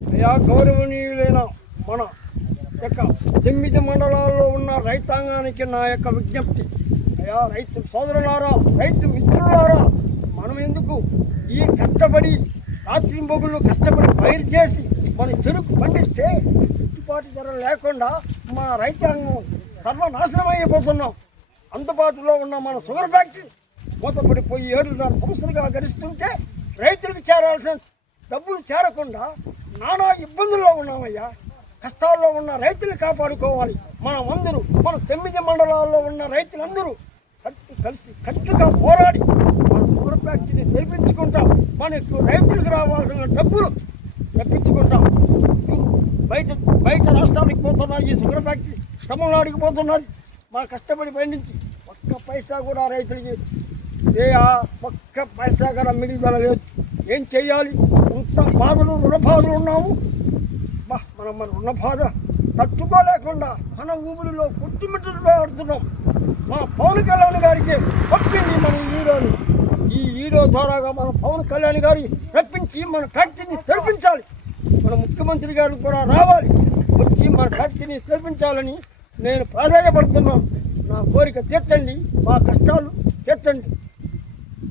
అయా గౌరవనీయులైన మన యొక్క 9 మండలాల్లో ఉన్న రైతాంగానికి నా యొక్క విజ్ఞప్తి. అయా రైతు సోదరులారా, రైతు మిత్రులారా, మనం ఎందుకు ఈ కష్టపడి రాత్రింబొగుళ్ళు కష్టపడి పైరు చేసి మన చెరుకు పండిస్తే గిట్టుబాటు ధర లేకుండా మా రైతాంగం సర్వనాశనం అయిపోతున్నాం. అందుబాటులో ఉన్న మన షుగర్ ఫ్యాక్టరీ మూతపడిపోయి 7.5 సంవత్సరాలుగా గడుస్తుంటే రైతులకు చేరాల్సిన డబ్బులు చేరకుండా నానా ఇబ్బందుల్లో ఉన్నామయ్యా. కష్టాల్లో ఉన్న రైతులు కాపాడుకోవాలి. మనమందరూ మన 9 మండలాల్లో ఉన్న రైతులందరూ కట్టుగా పోరాడి మన షుగర్ ఫ్యాక్టరీని తెరిపించుకుంటాం. మనకు రైతులకు రావాల్సిన డబ్బులు తెప్పించుకుంటాం. బయట రాష్ట్రాలకు పోతున్నా ఈ షుగర్ ఫ్యాక్టరీ, తమిళనాడుకి పోతున్నది. మన కష్టపడి పండించి ఒక్క పైసా కూడా రైతులకి ఒక్క పైసా కూడా మిగిలిదలేదు. ఏం చెయ్యాలి? ఇంత బాధలు రుణబాధలు ఉన్నాము. మన రుణ బాధ తట్టుకోలేకుండా మన ఊపిరిలో పుట్టుమిట్టుగా ఆడుతున్నాం. మన పవన్ కళ్యాణ్ గారికి పంపింది మన వీడియోని. ఈ వీడియో ద్వారాగా మన పవన్ కళ్యాణ్ గారి రప్పించి మన ఫ్యాక్టరీని తెరిపించాలి. మన ముఖ్యమంత్రి గారు కూడా రావాలి, వచ్చి మన ఫ్యాక్టరీని తెరిపించాలని నేను ప్రాధాన్యపడుతున్నాను. నా కోరిక తీర్చండి, మా కష్టాలు తీర్చండి.